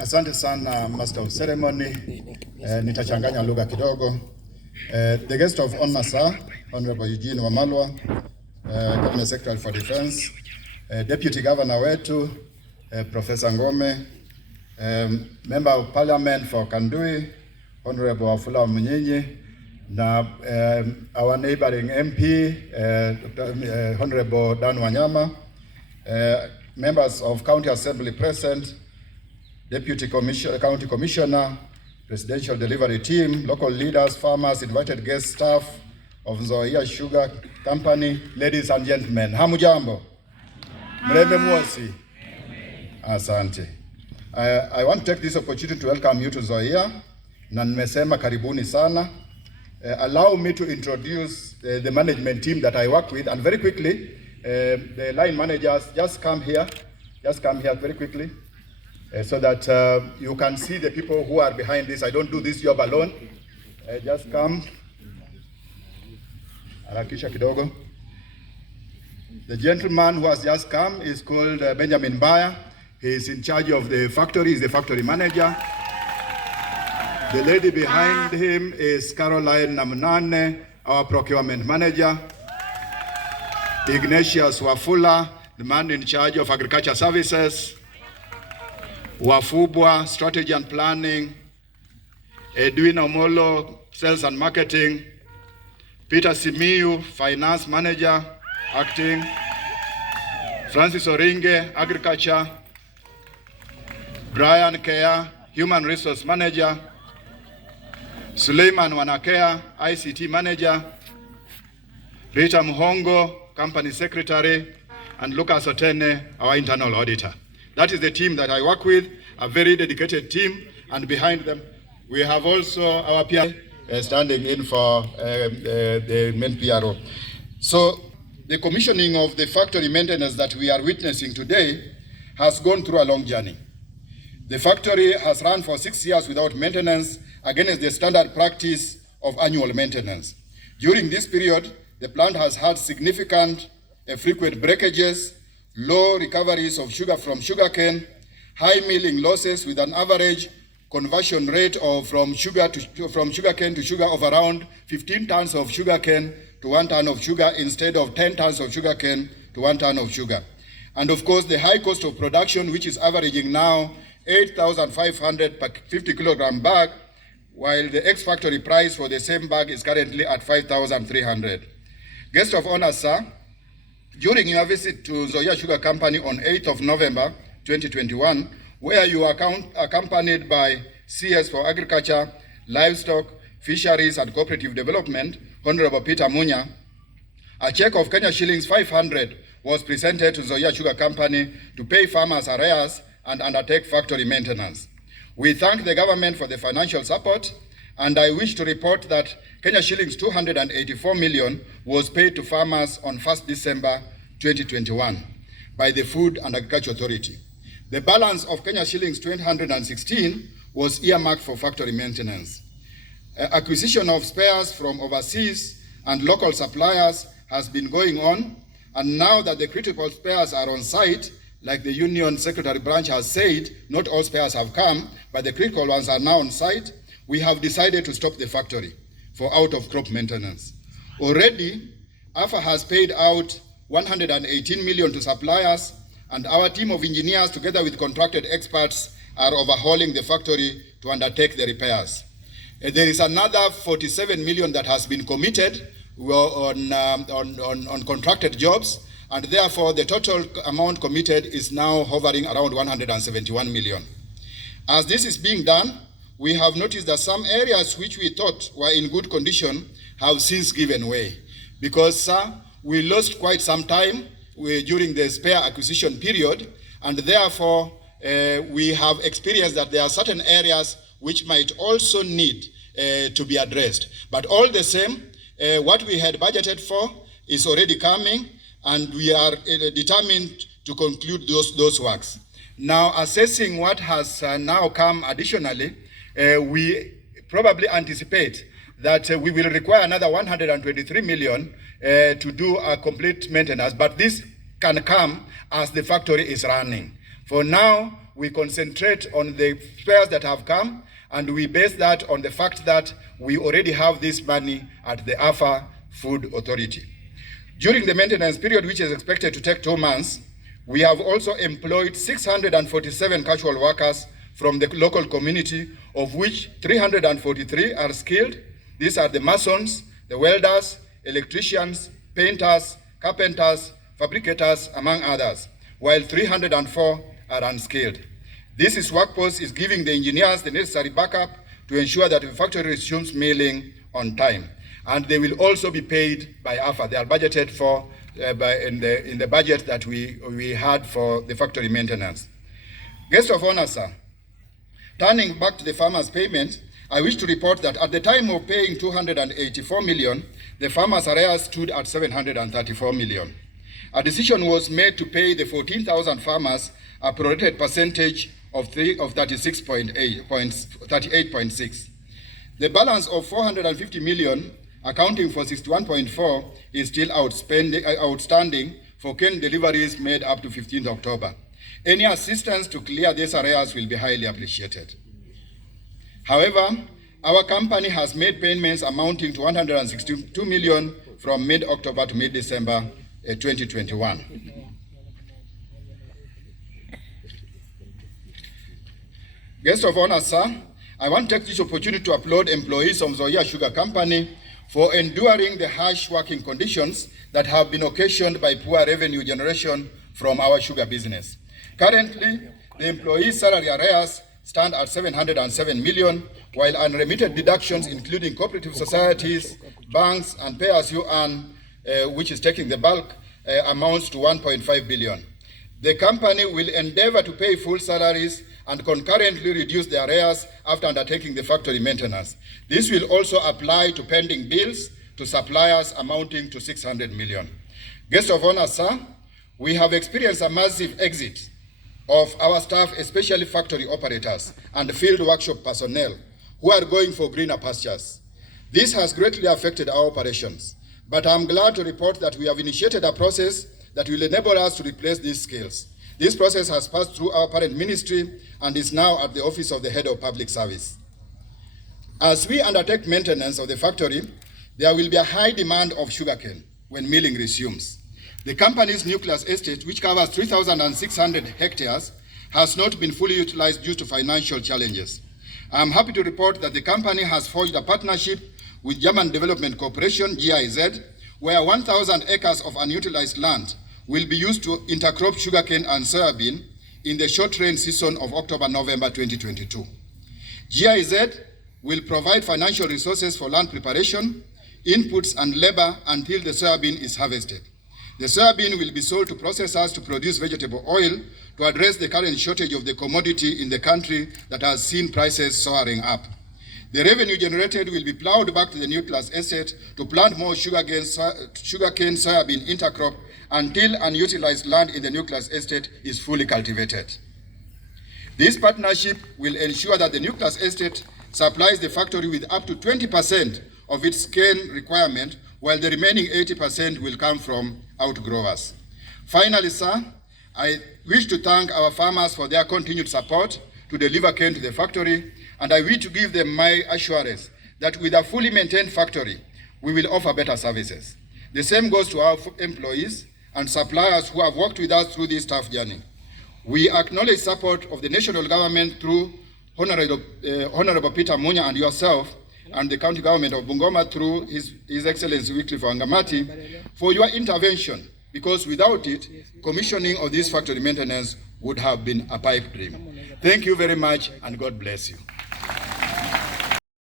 Asante sana Master of Ceremony. Nitachanganya lugha kidogo. The guest of honor, sir, Honorable Eugene Wamalwa, Governor Secretary for Defense, Deputy Governor wetu, Professor Ngome, Member of Parliament for Kandui, Honorable Wafula Mnyinyi, na our neighboring MP, Honorable Dan Wanyama, members of County Assembly present, Deputy County Commissioner, Presidential Delivery Team, local leaders, farmers, invited guest staff of Nzoia Sugar Company, ladies and gentlemen, hamujambo, mrembe muosi, asante. I want to take this opportunity to welcome you to Nzoia, na nimesema karibuni sana. Allow me to introduce the management team that I work with, and very quickly, the line managers, just come here very quickly. So that you can see the people who are behind this. I don't do this job alone. Just come. Harakisha kidogo. The gentleman who has just come is called Benjamin Bayer. He is in charge of the factory. He's the factory manager. The lady behind him is Caroline Namnane, our procurement manager. Ignatius Wafula, the man in charge of agriculture services. Wafubwa, Strategy and Planning, Edwin Omolo, Sales and Marketing, Peter Simiyu, Finance Manager, Acting, Francis Oringe, Agriculture, Brian Kea, Human Resource Manager, Suleiman Wanakea, ICT Manager, Rita Muhongo, Company Secretary, and Lucas Otene, our Internal Auditor. That is the team that I work with, a very dedicated team, and behind them we have also our PR standing in for the main PRO. So the commissioning of the factory maintenance that we are witnessing today has gone through a long journey. The factory has run for 6 years without maintenance against the standard practice of annual maintenance. During this period, the plant has had significant frequent breakages, low recoveries of sugar from sugarcane, high milling losses with an average conversion rate of from sugarcane to sugar of around 15 tons of sugarcane to 1 ton of sugar instead of 10 tons of sugarcane to 1 ton of sugar. And of course, the high cost of production, which is averaging now 8,500 per 50 kilogram bag, while the ex-factory price for the same bag is currently at 5,300. Guest of honor, sir, during your visit to Nzoia Sugar Company on 8th of November 2021, where you are accompanied by CS for Agriculture, Livestock, Fisheries and Cooperative Development, Honorable Peter Munya, a check of Kenya shillings 500 was presented to Nzoia Sugar Company to pay farmers arrears and undertake factory maintenance. We thank the government for the financial support, and I wish to report that Kenya shillings 284 million was paid to farmers on 1st December 2021 by the Food and Agriculture Authority. The balance of Kenya shillings 216 was earmarked for factory maintenance. Acquisition of spares from overseas and local suppliers has been going on, and now that the critical spares are on site, like the Union Secretary Branch has said, not all spares have come, but the critical ones are now on site. We have decided to stop the factory for out-of-crop maintenance. Already, AFA has paid out 118 million to suppliers, and our team of engineers, together with contracted experts, are overhauling the factory to undertake the repairs. There is another 47 million that has been committed on contracted jobs, and therefore the total amount committed is now hovering around 171 million. As this is being done, we have noticed that some areas which we thought were in good condition have since given way. Because, sir, we lost quite some time during the spare acquisition period, and therefore we have experienced that there are certain areas which might also need to be addressed. But all the same, what we had budgeted for is already coming, and we are determined to conclude those works. Now, assessing what has now come additionally, we probably anticipate that we will require another 123 million to do a complete maintenance, but this can come as the factory is running. For now, we concentrate on the spares that have come, and we base that on the fact that we already have this money at the AFA Food Authority. During the maintenance period, which is expected to take 2 months, we have also employed 647 casual workers from the local community, of which 343 are skilled. These are the masons, the welders, electricians, painters, carpenters, fabricators, among others, while 304 are unskilled. This workforce is giving the engineers the necessary backup to ensure that the factory resumes milling on time. And they will also be paid by AFA. They are budgeted for in the budget that we had for the factory maintenance. Guest of honor, sir, turning back to the farmers' payment, I wish to report that at the time of paying 284 million, the farmers' arrears stood at 734 million. A decision was made to pay the 14,000 farmers a prorated percentage of 38.6. The balance of 450 million, accounting for 61.4, is still outstanding for cane deliveries made up to 15th October. Any assistance to clear these arrears will be highly appreciated. However, our company has made payments amounting to 162 million from mid-October to mid-December 2021. Guest of honor, sir, I want to take this opportunity to applaud employees of Nzoia Sugar Company for enduring the harsh working conditions that have been occasioned by poor revenue generation from our sugar business. Currently, the employees' salary arrears stand at 707 million, while unremitted deductions, including cooperative societies, banks, and pay-as-you-earn, which is taking the bulk, amounts to 1.5 billion. The company will endeavor to pay full salaries and concurrently reduce the arrears after undertaking the factory maintenance. This will also apply to pending bills to suppliers amounting to 600 million. Guest of honor, sir, we have experienced a massive exit of our staff, especially factory operators and field workshop personnel who are going for greener pastures. This has greatly affected our operations, but I'm glad to report that we have initiated a process that will enable us to replace these skills. This process has passed through our parent ministry and is now at the Office of the Head of Public Service. As we undertake maintenance of the factory, there will be a high demand of sugarcane when milling resumes. The company's nucleus estate, which covers 3,600 hectares, has not been fully utilized due to financial challenges. I am happy to report that the company has forged a partnership with German Development Corporation, GIZ, where 1,000 acres of unutilized land will be used to intercrop sugarcane and soybean in the short rain season of October-November 2022. GIZ will provide financial resources for land preparation, inputs, and labor until the soybean is harvested. The soybean will be sold to processors to produce vegetable oil to address the current shortage of the commodity in the country that has seen prices soaring up. The revenue generated will be plowed back to the nucleus estate to plant more sugarcane soybean intercrop until unutilized land in the nucleus estate is fully cultivated. This partnership will ensure that the nucleus estate supplies the factory with up to 20% of its cane requirement, while the remaining 80% will come from outgrowers. Finally, sir, I wish to thank our farmers for their continued support to deliver cane to the factory, and I wish to give them my assurance that with a fully maintained factory, we will offer better services. The same goes to our employees and suppliers who have worked with us through this tough journey. We acknowledge support of the national government through Honorable Peter Munya and yourself, and the county government of Bungoma through His Excellency Wycliffe Wangamati for your intervention, because without it, commissioning of this factory maintenance would have been a pipe dream. Thank you very much, and God bless you.